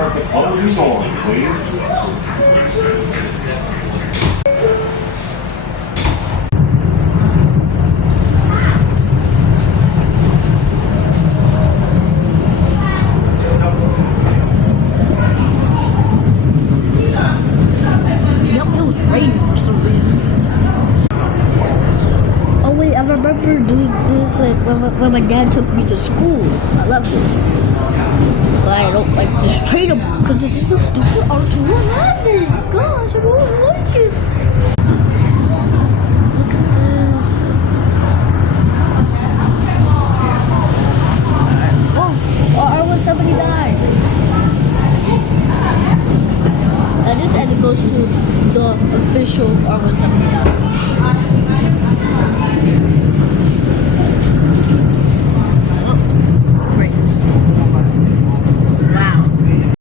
are the closing doors, please. Yep, it was raining for some reason. Oh wait, I remember doing this like when my dad took me to school. I love this. But I don't like this trainable because this is a stupid R211. Gosh, I don't like it. Look at this. Oh, R179. And this end goes to the official R179.